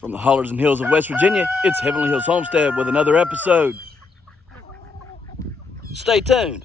From the hollers and hills of West Virginia, it's Heavenly Hills Homestead with another episode. Stay tuned.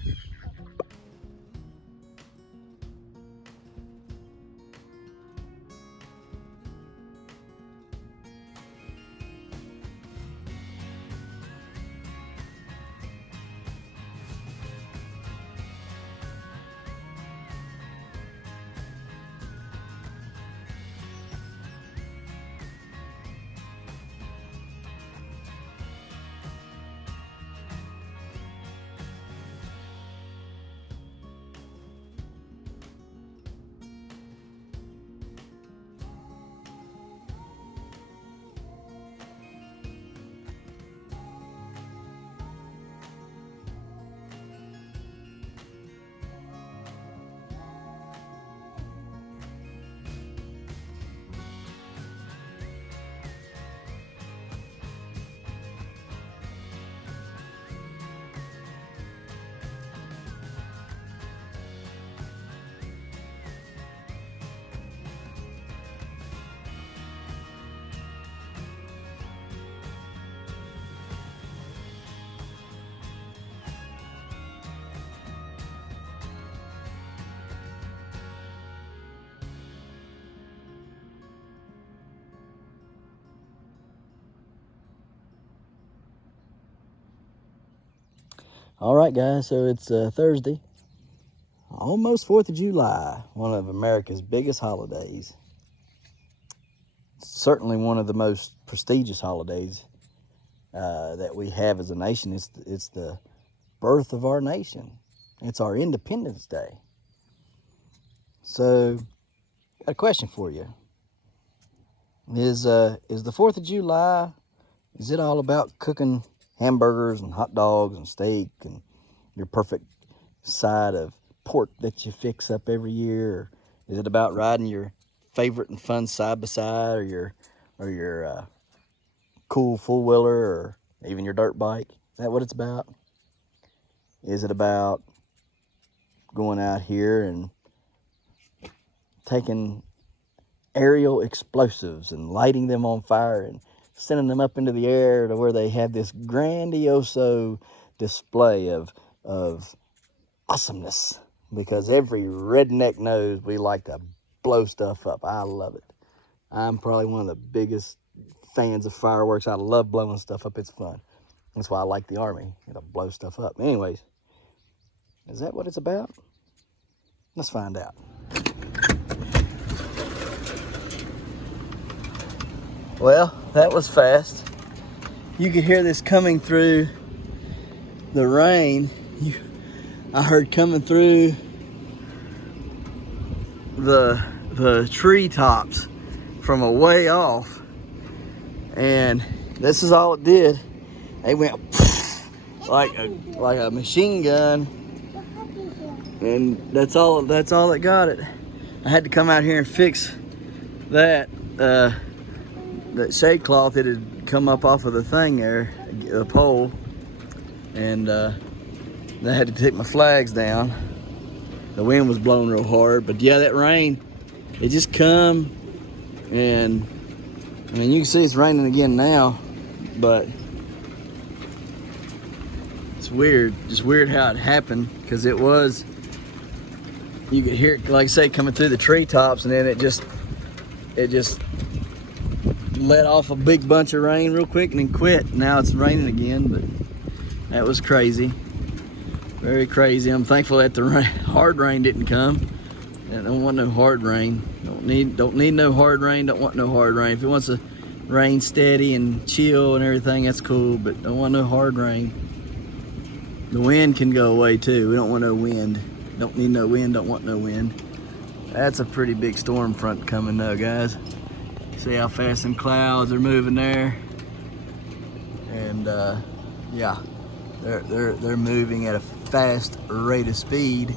All right, guys, so it's Thursday, almost 4th of July, one of America's biggest holidays. Certainly one of the most prestigious holidays that we have as a nation. It's the birth of our nation. It's our Independence Day. So, got a question for you. Is the 4th of July, is it all about cooking hamburgers and hot dogs and steak and your perfect side of pork that you fix up every year? Or is it about riding your favorite and fun side by side, or your cool four wheeler, or even your dirt bike? Is that what it's about? Is it about going out here and taking aerial explosives and lighting them on fire and sending them up into the air to where they have this grandioso display of awesomeness? Because every redneck knows we like to blow stuff up. I love it. I'm probably one of the biggest fans of fireworks. I love blowing stuff up. It's fun. That's why I like the Army. It'll blow stuff up. Anyways, is that what it's about? Let's find out. Well, that was fast. You could hear this coming through the rain. I heard coming through the treetops from a way off, and this is all it did. They went like a machine gun, and that's all that got it. I had to come out here and fix that shade cloth that had come up off of the thing there, the pole, and I had to take my flags down. The wind was blowing real hard, but yeah, that rain, it just come, and I mean, you can see it's raining again now, but it's weird, just weird how it happened, because it was, you could hear it, like I say, coming through the treetops, and then it just let off a big bunch of rain real quick and then quit. Now it's raining again, but that was crazy. Very crazy. I'm thankful that the hard rain didn't come. I don't want no hard rain. Don't need no hard rain. Don't want no hard rain. If it wants to rain steady and chill and everything, that's cool, but don't want no hard rain. The wind can go away too. We don't want no wind. Don't need no wind. Don't want no wind. That's a pretty big storm front coming though, guys. See how fast them clouds are moving there, and yeah, they're moving at a fast rate of speed.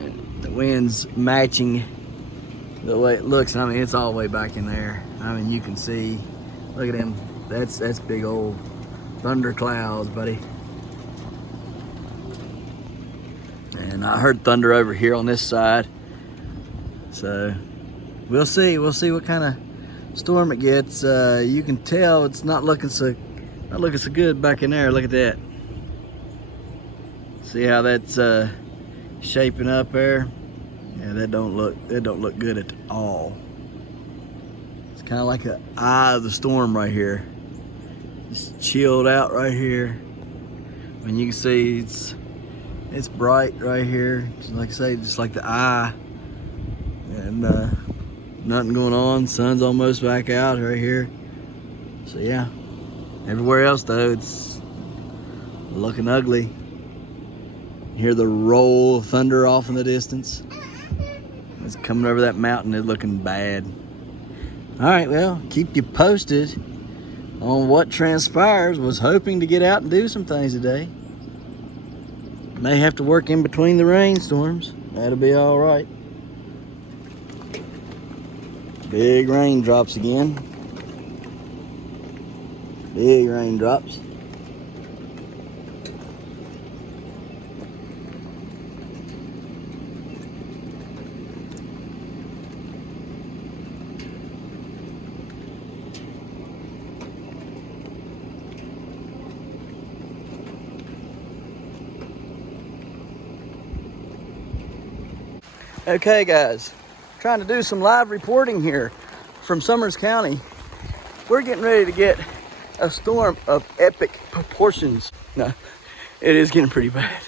And the wind's matching the way it looks. I mean, it's all the way back in there. I mean, you can see. Look at them. That's big old thunder clouds, buddy. And I heard thunder over here on this side. So we'll see what kind of storm it gets, you can tell it's not looking so good back in there. Look at that. See how that's shaping up there? Yeah, that don't look good at all. It's kind of like the eye of the storm right here. Just chilled out right here. And you can see it's bright right here. Just like I say, just like the eye. And nothing going on. Sun's almost back out right here. So yeah, everywhere else though, it's looking ugly. You hear the roll of thunder off in the distance. It's coming over that mountain. It's looking bad. All right, well, keep you posted on what transpires. Was hoping to get out and do some things today. May have to work in between the rainstorms. That'll be all right. Big raindrops again. Big raindrops. Okay guys, trying to do some live reporting here from Summers County. We're getting ready to get a storm of epic proportions. No, it is getting pretty bad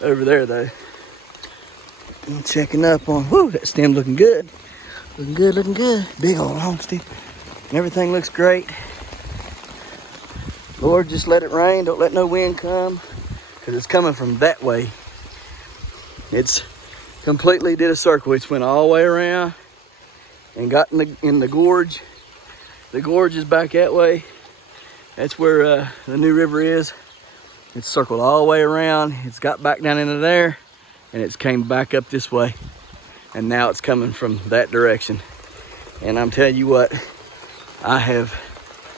over there though. I'm checking up on, whoo, that stem looking good. Looking good, looking good. Big old long stem. Everything looks great. Lord, just let it rain. Don't let no wind come, because it's coming from that way. It's completely did a circle. It's went all the way around and got in the gorge. The gorge is back that way. That's where the new river is. It's circled all the way around. It's got back down into there, and it's came back up this way. And now it's coming from that direction. And I'm telling you what,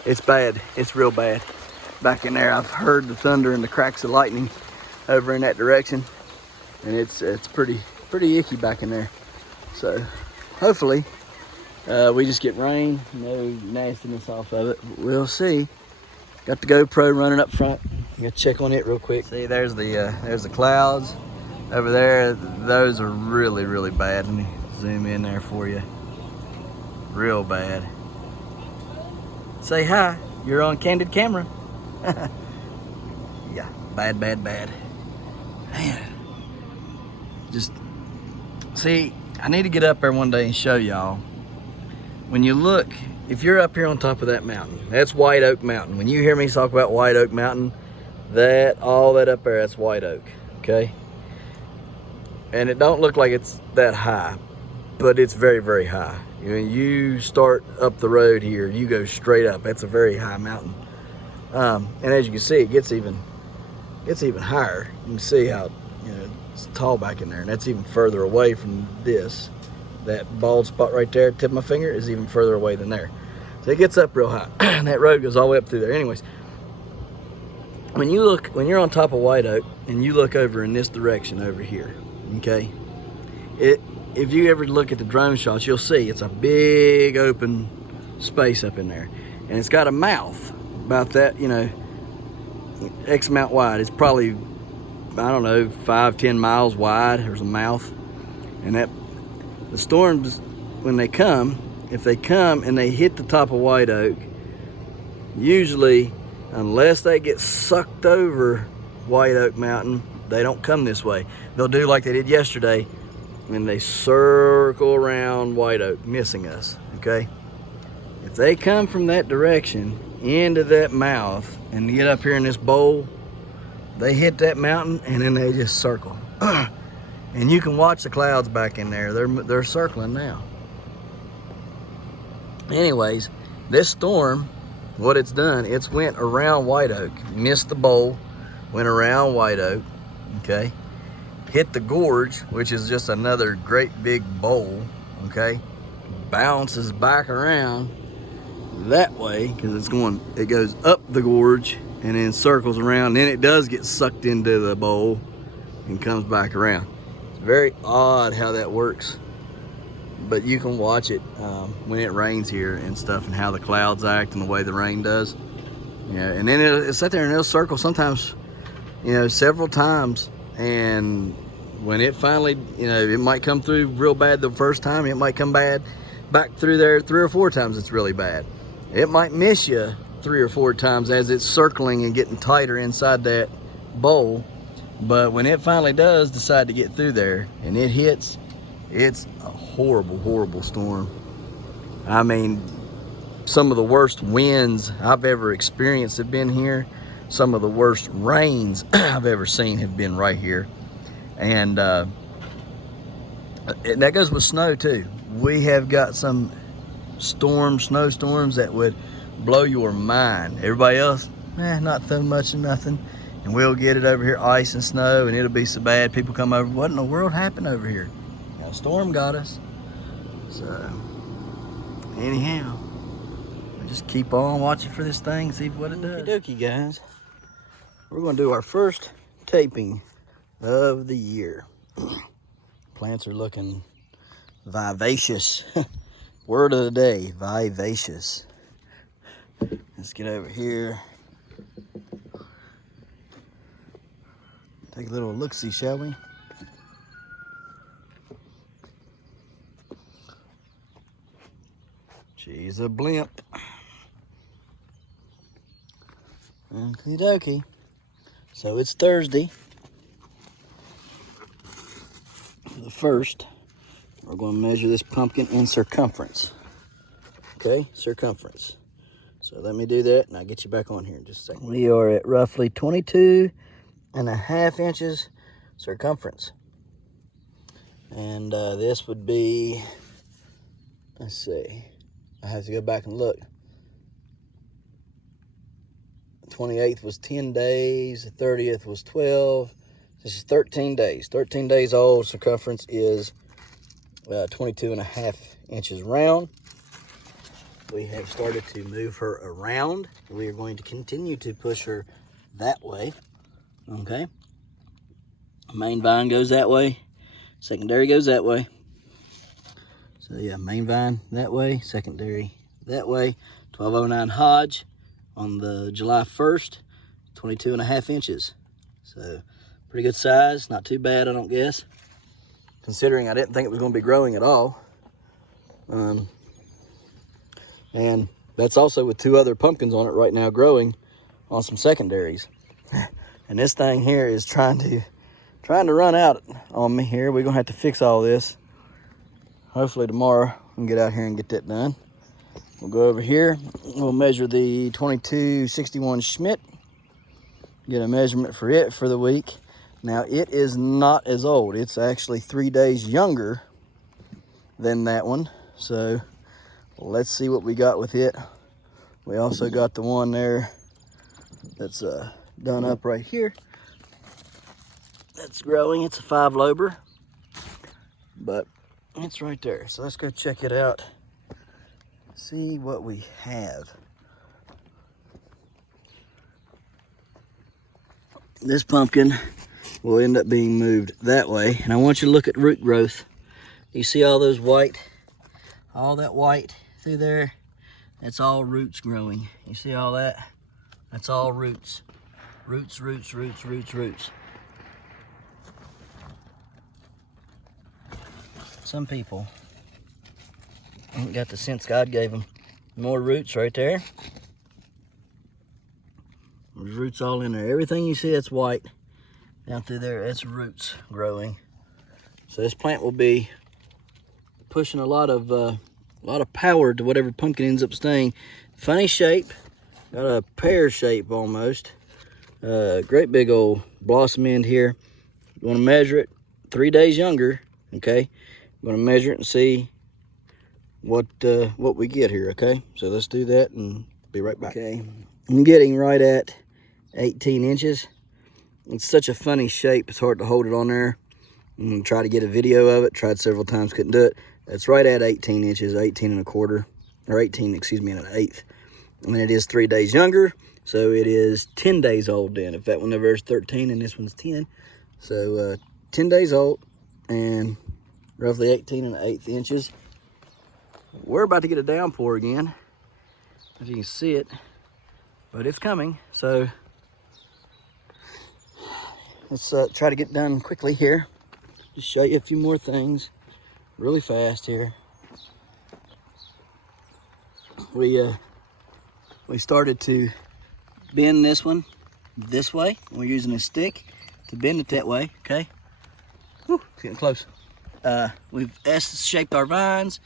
it's bad. It's real bad back in there. I've heard the thunder and the cracks of lightning over in that direction. And it's pretty icky back in there. So hopefully we just get rain, no nastiness off of it. We'll see. Got the GoPro running up front. I'm gonna check on it real quick. See, there's the clouds over there. Those are really bad. Let me zoom in there for you. Real bad. Say hi. You're on Candid Camera. Yeah, bad. Man. Just see, I need to get up there one day and show y'all. When you look, if you're up here on top of that mountain, that's White Oak Mountain. When you hear me talk about White Oak Mountain, all that up there, that's White Oak, okay? And it don't look like it's that high, but it's very high. When you start up the road here, you go straight up. That's a very high mountain. And as you can see, it gets even higher. You can see how, it's tall back in there, and that's even further away from this. That bald spot right there, tip of my finger, is even further away than there. So it gets up real high. And that road goes all the way up through there. Anyways, when you're on top of White Oak and you look over in this direction over here, okay, if you ever look at the drone shots, you'll see it's a big open space up in there, and it's got a mouth about that, X amount wide. It's probably, I don't know, 5-10 miles wide. There's a mouth. And the storms, when they come, if they come and they hit the top of White Oak, usually, unless they get sucked over White Oak Mountain, they don't come this way. They'll do like they did yesterday, and they circle around White Oak, missing us, okay? If they come from that direction into that mouth and get up here in this bowl, they hit that mountain and then they just circle. And you can watch the clouds back in there. They're circling now. Anyways, this storm, what it's done, it's went around White Oak, missed the bowl, went around White Oak, okay? Hit the gorge, which is just another great big bowl, okay? Bounces back around that way, because it goes up the gorge and then circles around. Then it does get sucked into the bowl and comes back around. It's very odd how that works. but you can watch it when it rains here and stuff, and how the clouds act and the way the rain does. Yeah, and then it'll sit there and it'll circle sometimes, you know, several times. And when it finally, you know, it might come through real bad the first time, it might come bad back through there 3 or 4 times. It's really bad. It might miss you 3 or 4 times as it's circling and getting tighter inside that bowl. But when it finally does decide to get through there and it hits, it's a horrible, horrible storm. I mean, some of the worst winds I've ever experienced have been here. Some of the worst rains I've ever seen have been right here. And that goes with snow too. We have got some snowstorms that would blow your mind. Everybody else, not so much of nothing. And we'll get it over here, ice and snow, and it'll be so bad. People come over, what in the world happened over here? A storm got us. So, anyhow, we just keep on watching for this thing, see what it does. Okie dokie, guys. We're gonna do our first taping of the year. Plants are looking vivacious. Word of the day, vivacious. Let's get over here. Take a little look-see, shall we? She's a blimp. Okie dokie. So it's Thursday, the 1st. We're going to measure this pumpkin in circumference. Okay, circumference. So let me do that and I'll get you back on here in just a second. We are at roughly 22.5 inches circumference. And this would be, let's see, I have to go back and look. The 28th was 10 days, the 30th was 12. This is 13 days. 13 days old. Circumference is 22.5 inches round. We have started to move her around. We are going to continue to push her that way. Okay. Main vine goes that way. Secondary goes that way. So yeah, main vine that way, secondary that way. 1209 Hodge on the July 1st, 22.5 inches. So pretty good size, not too bad, I don't guess. Considering I didn't think it was going to be growing at all. And that's also with 2 other pumpkins on it right now growing on some secondaries. And this thing here is trying to run out on me here. We're going to have to fix all this. Hopefully tomorrow we can get out here and get that done. We'll go over here. We'll measure the 2261 Schmidt. Get a measurement for it for the week. Now it is not as old. It's actually 3 days younger than that one. So let's see what we got with it. We also got the one there that's done up right here. That's growing. It's a 5 lober, but it's right there. So let's go check it out. See what we have. This pumpkin will end up being moved that way. And I want you to look at root growth. You see all those white, all that white through there? That's all roots growing. You see all that? That's all roots. Roots, roots, roots, roots, roots. Some people ain't got the sense God gave them. More roots right there. There's roots all in there. Everything you see that's white down through there, that's roots growing. So this plant will be pushing a lot of power to whatever pumpkin ends up staying. Funny shape, got a pear shape almost. Great big old blossom end here. You want to measure it, 3 days younger. Okay, I'm going to measure it and see what we get here. Okay, so let's do that and be right back. Okay, I'm getting right at 18 inches. It's such a funny shape, it's hard to hold it on there. I'm gonna try to get a video of it. Tried several times, couldn't do it. It's right at 18 inches, 18 1/4, or 18, excuse me, and 1/8. And then it is 3 days younger, so it is 10 days old then. If that one over is 13 and this one's 10. So 10 days old and roughly 18 1/8 inches. we're about to get a downpour again, if you can see it, but it's coming. So let's try to get done quickly here. Just show you a few more things really fast here. We started to bend this one this way. We're using a stick to bend it that way, okay? Whew, it's getting close. We've S-shaped our vines.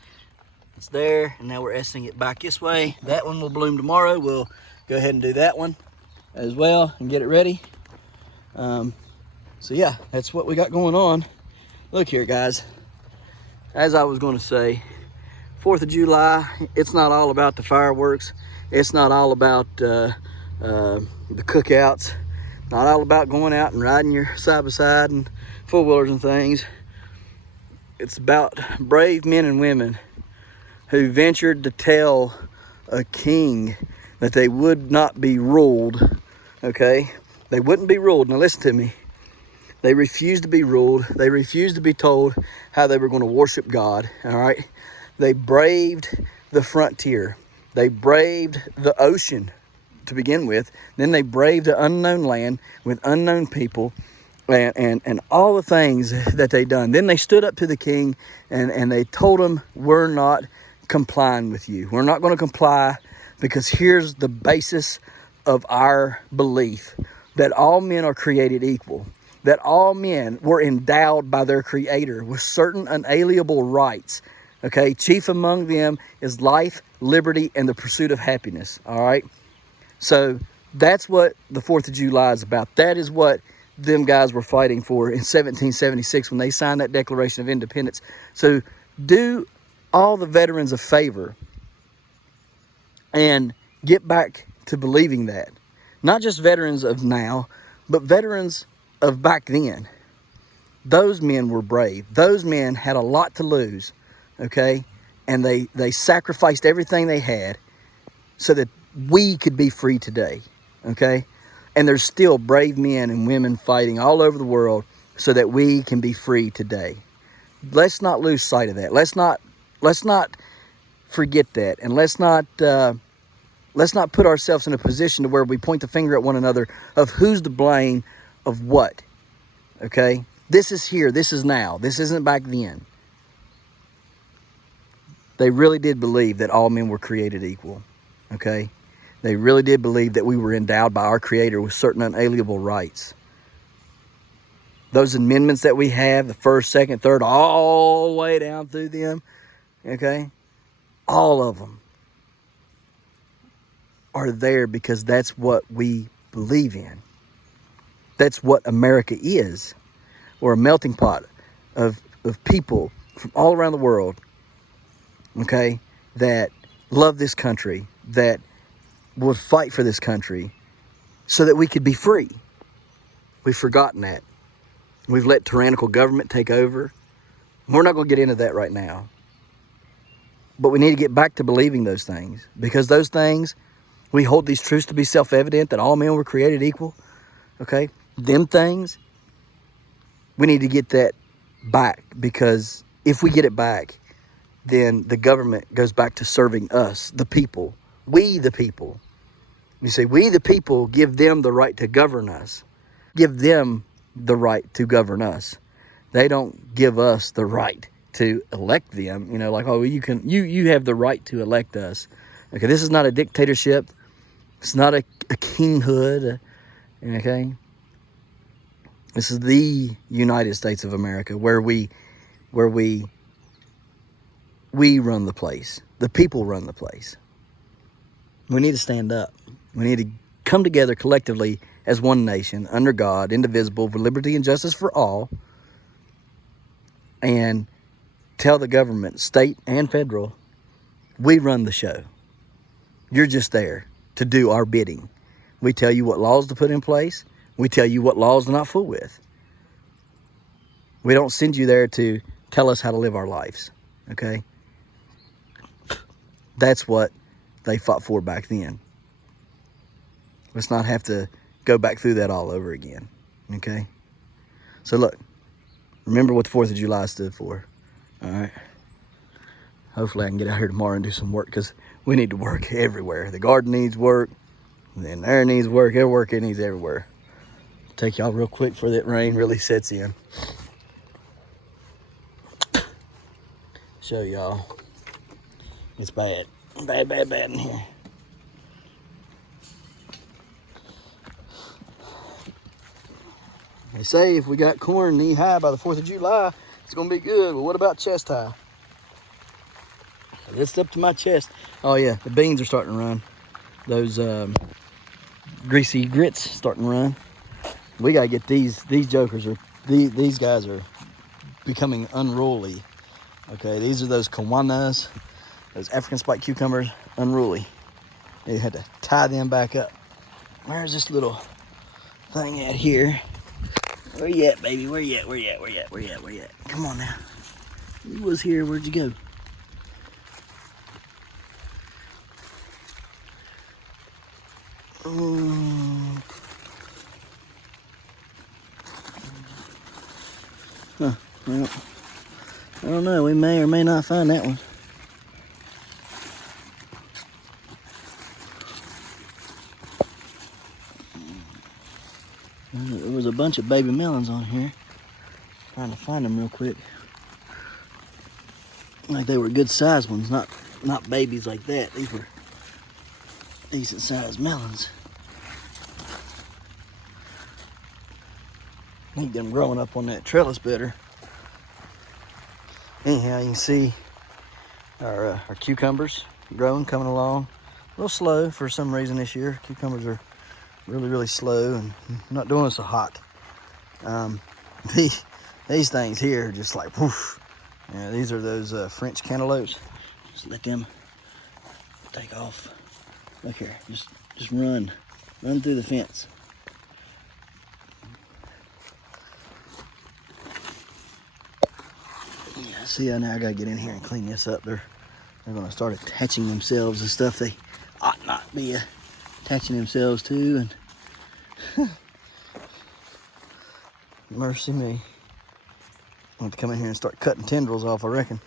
It's there, and now we're S-ing it back this way. That one will bloom tomorrow. We'll go ahead and do that one as well and get it ready. So yeah, that's what we got going on. Look here, guys. As I was going to say, 4th of July, it's not all about the fireworks. It's not all about the cookouts. Not all about going out and riding your side-by-side and four-wheelers and things. It's about brave men and women who ventured to tell a king that they would not be ruled, okay? They wouldn't be ruled. Now listen to me. They refused to be ruled. They refused to be told how they were going to worship God, all right? They braved the frontier. They braved the ocean to begin with. Then they braved the unknown land with unknown people and all the things that they done. Then they stood up to the king and they told him, we're not complying with you. We're not going to comply because here's the basis of our belief, that all men are created equal, that all men were endowed by their creator with certain unalienable rights. Okay, chief among them is life, liberty, and the pursuit of happiness, all right? So that's what the 4th of July is about. That is what them guys were fighting for in 1776 when they signed that Declaration of Independence. So do all the veterans a favor and get back to believing that. Not just veterans of now, but veterans of back then. Those men were brave. Those men had a lot to lose. Okay, and they sacrificed everything they had so that we could be free today. Okay, and there's still brave men and women fighting all over the world so that we can be free today. Let's not lose sight of that. Let's not forget that, and let's not put ourselves in a position to where we point the finger at one another of who's to blame of what. Okay, this is here. This is now. This isn't back then. They really did believe that all men were created equal, okay? They really did believe that we were endowed by our Creator with certain unalienable rights. Those amendments that we have, the 1st, 2nd, 3rd, all the way down through them, okay? All of them are there because that's what we believe in. That's what America is. We're a melting pot of people from all around the world, okay, that love this country, that would fight for this country so that we could be free. We've forgotten that. We've let tyrannical government take over. We're not going to get into that right now. But we need to get back to believing those things, because those things, we hold these truths to be self-evident, that all men were created equal, okay? Them things, we need to get that back, because if we get it back, then the government goes back to serving us, the people. We, the people. You see, we, the people, give them the right to govern us. Give them the right to govern us. They don't give us the right to elect them. You know, like, oh, you have the right to elect us. Okay, this is not a dictatorship. It's not a kinghood. Okay? This is the United States of America, where we run the place. The people run the place. We need to stand up. We need to come together collectively as one nation, under God, indivisible, with liberty and justice for all, and tell the government, state and federal, we run the show. You're just there to do our bidding. We tell you what laws to put in place. We tell you what laws to not fool with. We don't send you there to tell us how to live our lives, okay? That's what they fought for back then. Let's not have to go back through that all over again, okay? So look, remember what the 4th of July stood for, all right? hopefully I can get out here tomorrow and do some work, because we need to work everywhere. The garden needs work, then there needs work, it needs everywhere. Take y'all real quick before that rain really sets in. Show y'all. It's bad. Bad in here. They say if we got corn knee high by the 4th of July, it's gonna be good. But what about chest high? It's up to my chest. Oh yeah, the beans are starting to run. Those greasy grits starting to run. We gotta get these jokers are these guys are becoming unruly. Okay, these are those Kiwanis, those African spike cucumbers, unruly. You had to tie them back up. Where's this little thing at here? Where you at, baby? Where you at? Come on now. You was here, where'd you go? Huh, well, I don't know, we may or may not find that one. There was a bunch of baby melons on here. Trying to find them real quick. Like they were good sized ones, not babies like that. These were decent sized melons. Need them growing up on that trellis better. Anyhow, you can see our cucumbers growing, coming along. A little slow for some reason this year. Cucumbers are really slow and not doing so hot. These things here are just like woof. Yeah, these are those French cantaloupes. Just let them take off. Look here, just run through the fence. Yeah, see, now I gotta get in here and clean this up. They're gonna start attaching themselves to stuff they ought not be attaching themselves to, and mercy me. I'm going to come in here and start cutting tendrils off, I reckon.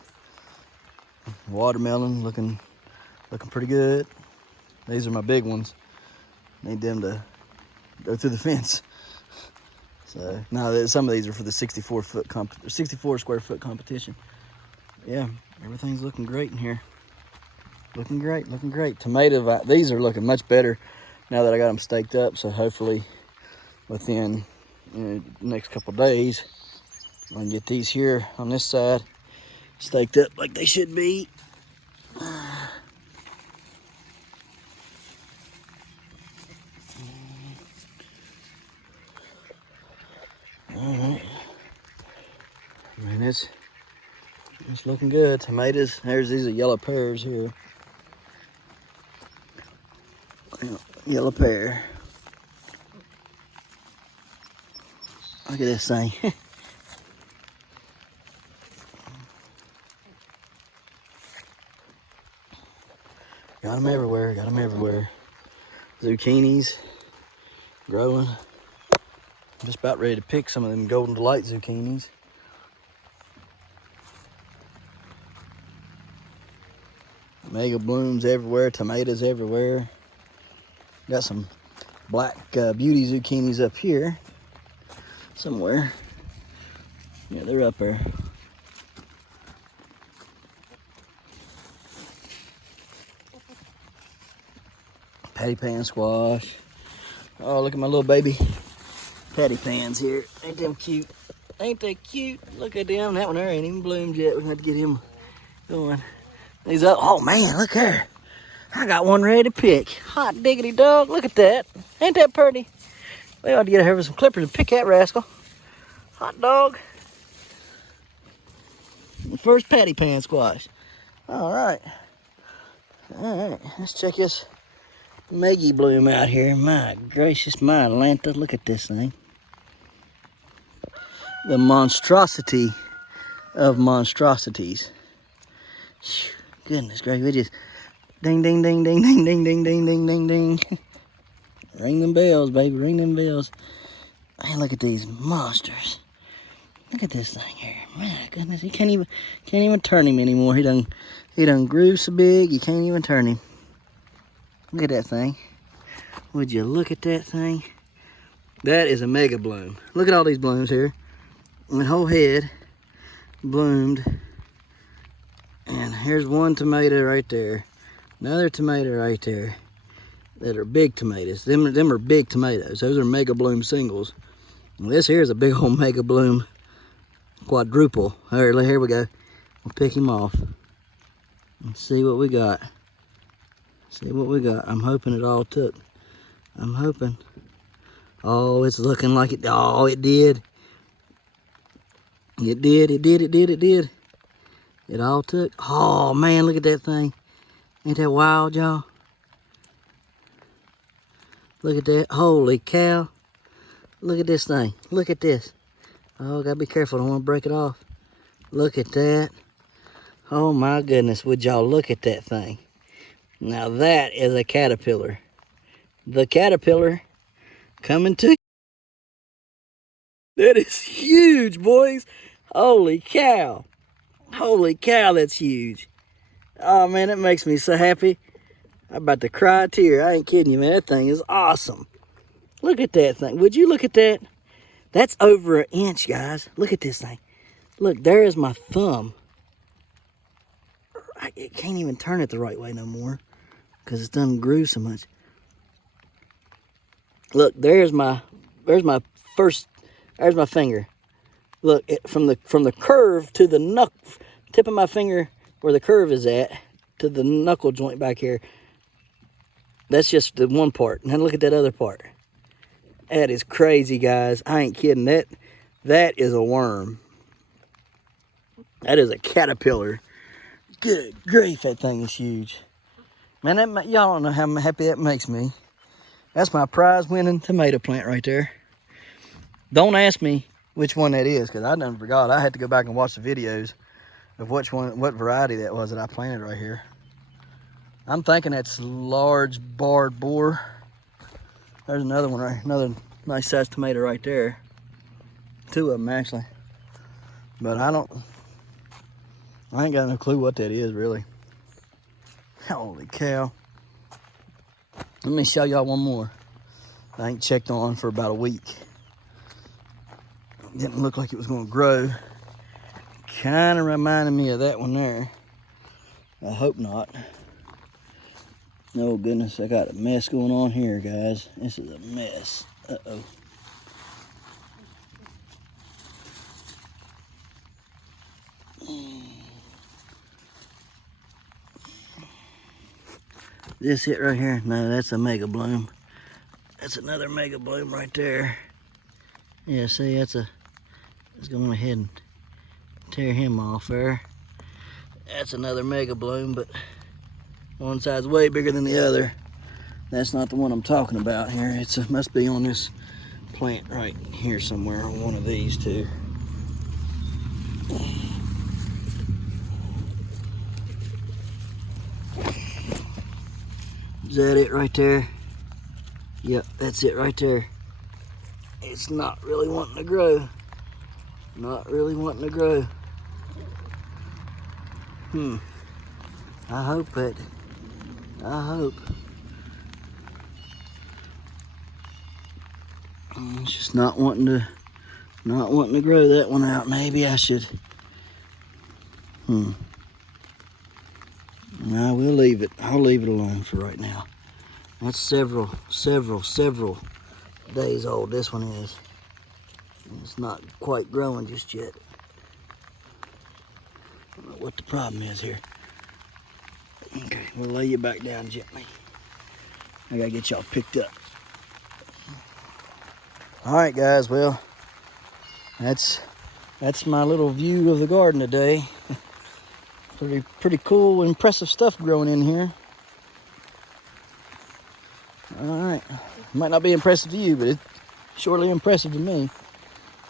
Watermelon looking pretty good. These are my big ones. Need them to go through the fence. So no, some of these are for the 64 square foot competition. Yeah, everything's looking great in here. Looking great. Tomato, these are looking much better now that I got them staked up. So hopefully within the next couple days, I can get these here on this side staked up like they should be. Alright. I mean, it's looking good. Tomatoes, these are yellow pears here. Yellow pear. Look at this thing. Got them everywhere. Zucchinis growing. Just about ready to pick some of them Golden Delight zucchinis. Mega blooms everywhere, tomatoes everywhere. Got some black beauty zucchinis up here somewhere. Yeah, they're up there. Patty pan squash. Oh, look at my little baby patty pans here. Ain't them cute? Ain't they cute? Look at them. That one there ain't even bloomed yet. We're gonna have to get him going. These up. Oh man, look there. I got one ready to pick. Hot diggity dog. Look at that. Ain't that pretty? We ought to get here with some clippers and pick that rascal. Hot dog. The first patty pan squash. All right. Let's check this Maggie bloom out here. My gracious, my Atlanta. Look at this thing. The monstrosity of monstrosities. Goodness gracious, it just ding, ding, ding, ding, ding, ding, ding, ding, ding, ding, ding. Ring them bells, baby, ring them bells. Man, look at these monsters. Look at this thing here. My goodness, he can't even turn him anymore. He He done grew so big, you can't even turn him. Look at that thing. Would you look at that thing? That is a mega bloom. Look at all these blooms here. My whole head bloomed. And here's one tomato right there. Another tomato right there. That are big tomatoes. Them are big tomatoes. Those are mega bloom singles. And this here is a big old mega bloom quadruple. Here we go. We'll pick him off. Let's see what we got. See what we got. I'm hoping it all took. I'm hoping. Oh, it's looking like it. Oh, it did. It did. It all took. Oh, man, look at that thing. Ain't that wild, y'all? Look at that. Holy cow. Look at this thing. Look at this. Oh, gotta be careful. I don't want to break it off. Look at that. Oh, my goodness. Would y'all look at that thing? Now, that is a caterpillar. The caterpillar coming to you. That is huge, boys. Holy cow. Holy cow, that's huge. Oh, man, it makes me so happy. I'm about to cry a tear. I ain't kidding you, man. That thing is awesome. Look at that thing. Would you look at that? That's over an inch, guys. Look at this thing. Look, there is my thumb. I can't even turn it the right way no more because it's done grew so much. Look, there's my finger. Look, from the curve to the tip of my finger where the curve is at to the knuckle joint back here. That's just the one part. Now look at that other part. That is crazy, guys. I ain't kidding. That is a worm. That is a caterpillar. Good grief, that thing is huge. Man, y'all don't know how happy that makes me. That's my prize-winning tomato plant right there. Don't ask me which one that is, because I done forgot. I had to go back and watch the videos of what variety that was that I planted right here. I'm thinking that's large barred boar. There's another one right, another nice sized tomato right there. Two of them actually. But I ain't got no clue what that is really. Holy cow. Let me show y'all one more. I ain't checked on for about a week. Didn't look like it was gonna grow. Kind of reminded me of that one there. I hope not. Oh goodness, I got a mess going on here, guys. This is a mess. Uh-oh. This it right here? No, that's a mega bloom. That's another mega bloom right there. Yeah, see, let's go ahead and tear him off there. That's another mega bloom, but one side's way bigger than the other. That's not the one I'm talking about here. It must be on this plant right here somewhere, on one of these two. Is that it right there? Yep, that's it right there. It's not really wanting to grow. Not really wanting to grow. I hope. It's just not wanting to grow that one out. Maybe I should. No, we'll leave it. I'll leave it alone for right now. That's several days old. This one is. It's not quite growing just yet. I don't know what the problem is here. Okay, we'll lay you back down gently. I gotta get y'all picked up. All right, guys. Well, that's my little view of the garden today. Pretty cool, impressive stuff growing in here. All right, might not be impressive to you, but it's surely impressive to me.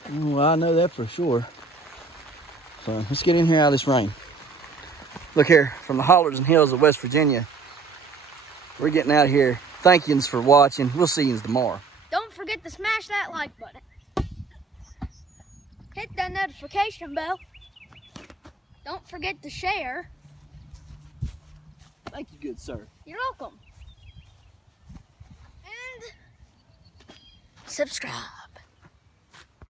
Well, I know that for sure. So let's get in here out of this rain. Look here, from the hollers and hills of West Virginia, we're getting out of here. Thank yous for watching. We'll see you tomorrow. Don't forget to smash that like button. Hit that notification bell. Don't forget to share. Thank you, good sir. You're welcome. And subscribe.